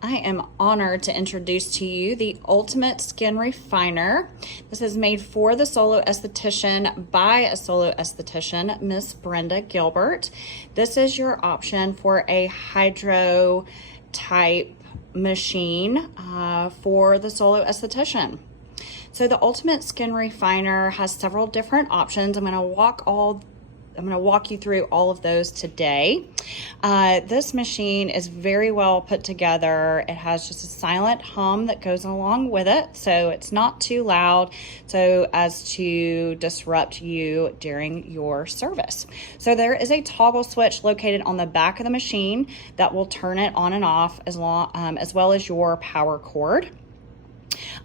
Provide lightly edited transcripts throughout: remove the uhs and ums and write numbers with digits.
I am honored to introduce to you the Ultimate Skin Refiner. This is made for the solo esthetician by a solo esthetician, Miss Brenda Gilbert. This is your option for a hydro type machine for the solo esthetician. So the Ultimate Skin Refiner has several different options. I'm going to walk you through all of those today. This machine is very well put together. It has just a silent hum that goes along with it, so it's not too loud so as to disrupt you during your service. So there is a toggle switch located on the back of the machine that will turn it on and off as well as your power cord.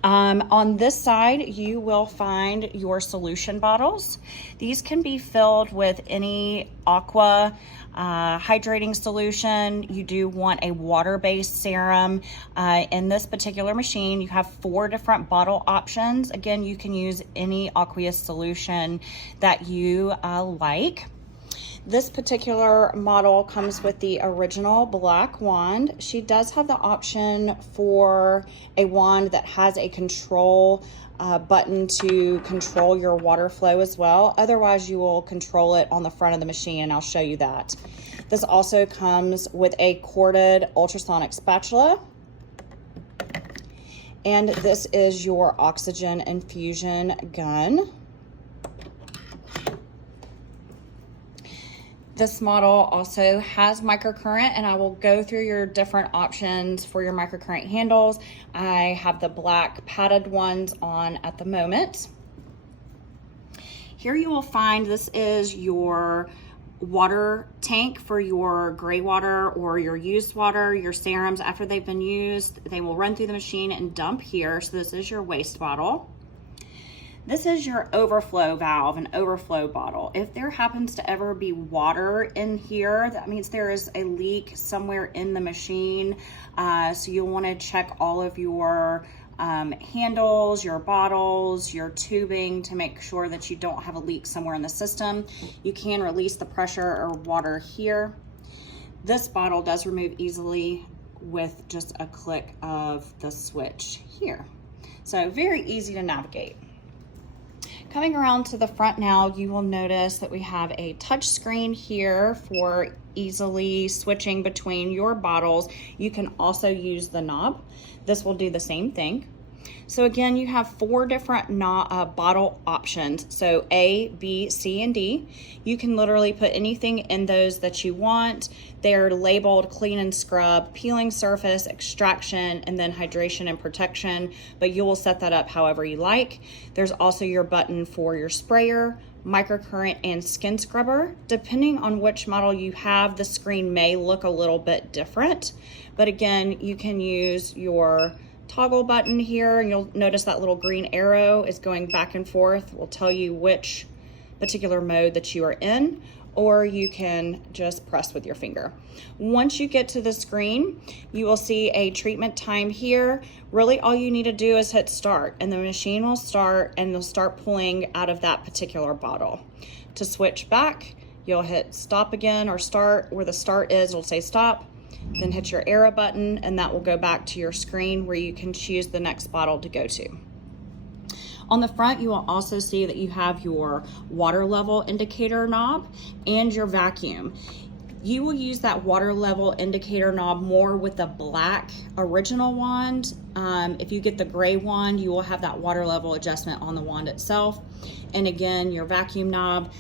On this side, you will find your solution bottles. These can be filled with any aqua hydrating solution. You do want a water-based serum. In this particular machine, you have 4 different bottle options. Again, you can use any aqueous solution that you like. This particular model comes with the original black wand. She does have the option for a wand that has a control button to control your water flow as well. Otherwise, you will control it on the front of the machine, and I'll show you that. This also comes with a corded ultrasonic spatula. And this is your oxygen infusion gun. This model also has microcurrent, and I will go through your different options for your microcurrent handles. I have the black padded ones on at the moment. Here you will find this is your water tank for your gray water or your used water, your serums after they've been used. They will run through the machine and dump here. So this is your waste bottle. This is your overflow valve and overflow bottle. If there happens to ever be water in here, that means there is a leak somewhere in the machine. So you'll want to check all of your handles, your bottles, your tubing to make sure that you don't have a leak somewhere in the system. You can release the pressure or water here. This bottle does remove easily with just a click of the switch here. So very easy to navigate. Coming around to the front now, you will notice that we have a touch screen here for easily switching between your bottles. You can also use the knob. This will do the same thing. So again, you have 4 different bottle options. So A, B, C, and D. You can literally put anything in those that you want. They're labeled clean and scrub, peeling surface, extraction, and then hydration and protection, but you will set that up however you like. There's also your button for your sprayer, microcurrent, and skin scrubber. Depending on which model you have, the screen may look a little bit different, but again, you can use your toggle button here, and you'll notice that little green arrow is going back and forth. It will tell you which particular mode that you are in, or you can just press with your finger. Once you get to the screen, you will see a treatment time here. Really all you need to do is hit start, and the machine will start, and you'll start pulling out of that particular bottle. To switch back, you'll hit stop again, or start. Where the start is, it'll say stop. Then hit your arrow button, and that will go back to your screen where you can choose the next bottle to go to. On the front, you will also see that you have your water level indicator knob and your vacuum. You will use that water level indicator knob more with the black original wand. If you get the gray wand, you will have that water level adjustment on the wand itself. And again, your vacuum knob.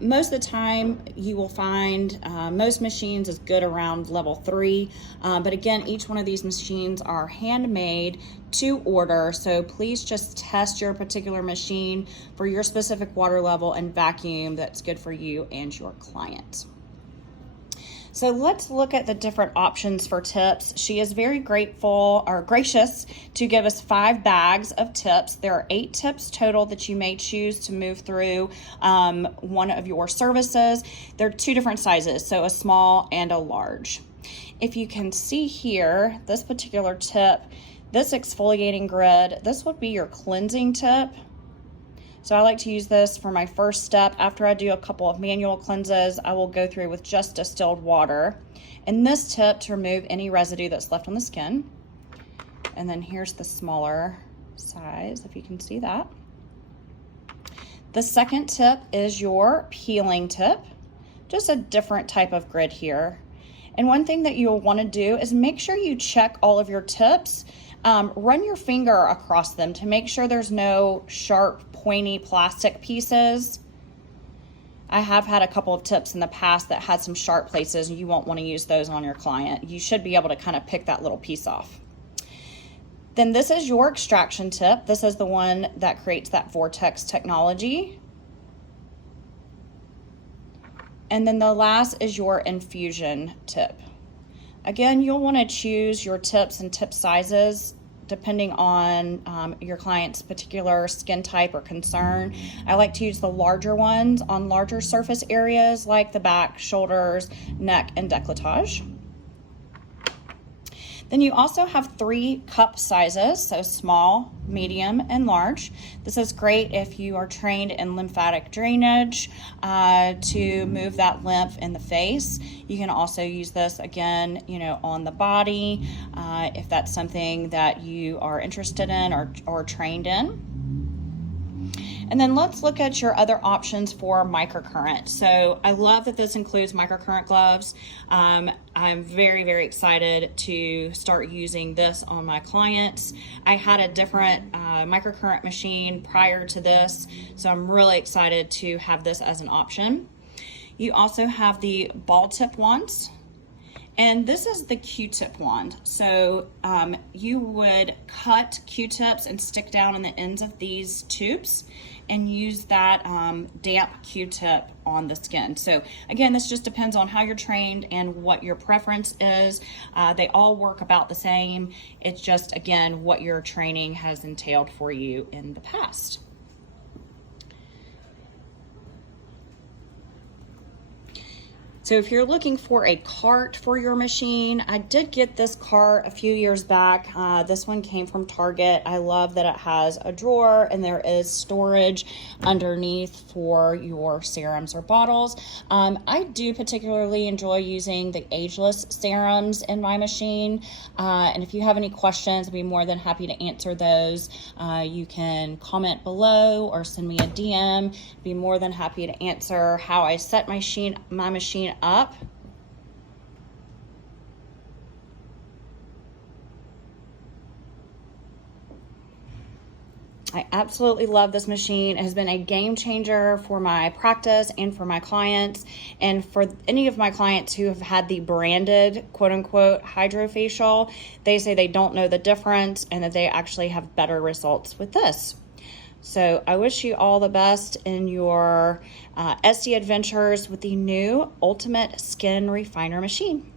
Most of the time, you will find most machines is good around level 3. But again, each one of these machines are handmade to order. So please just test your particular machine for your specific water level and vacuum that's good for you and your client. So let's look at the different options for tips. She is very gracious to give us 5 bags of tips. There are 8 tips total that you may choose to move through one of your services. They're 2 different sizes, so a small and a large. If you can see here, this particular tip, this exfoliating grid, this would be your cleansing tip. So I like to use this for my first step. After I do a couple of manual cleanses, I will go through with just distilled water. And this tip to remove any residue that's left on the skin. And then here's the smaller size, if you can see that. The second tip is your peeling tip, just a different type of grid here. And one thing that you'll want to do is make sure you check all of your tips. Run your finger across them to make sure there's no sharp, pointy plastic pieces. I have had a couple of tips in the past that had some sharp places, and you won't want to use those on your client. You should be able to kind of pick that little piece off. Then this is your extraction tip. This is the one that creates that vortex technology. And then the last is your infusion tip. Again, you'll want to choose your tips and tip sizes depending on your client's particular skin type or concern. I like to use the larger ones on larger surface areas like the back, shoulders, neck, and décolletage. Then you also have 3 cup sizes, so small, medium, and large. This is great if you are trained in lymphatic drainage to move that lymph in the face. You can also use this again, on the body if that's something that you are interested in or trained in. And then let's look at your other options for microcurrent. So I love that this includes microcurrent gloves. I'm very, very excited to start using this on my clients. I had a different microcurrent machine prior to this, so I'm really excited to have this as an option. You also have the ball tip wands. And this is the Q-tip wand. So you would cut Q-tips and stick down on the ends of these tubes and use that damp Q-tip on the skin. So again, this just depends on how you're trained and what your preference is. They all work about the same. It's just, again, what your training has entailed for you in the past. So if you're looking for a cart for your machine, I did get this cart a few years back. This one came from Target. I love that it has a drawer and there is storage underneath for your serums or bottles. I do particularly enjoy using the ageless serums in my machine. And if you have any questions, I'd be more than happy to answer those. You can comment below or send me a DM. Be more than happy to answer how I set my machine up. I absolutely love this machine. It has been a game changer for my practice and for my clients. And for any of my clients who have had the branded quote unquote hydrofacial, they say they don't know the difference and that they actually have better results with this. So I wish you all the best in your Essie adventures with the new Ultimate Skin Refiner machine.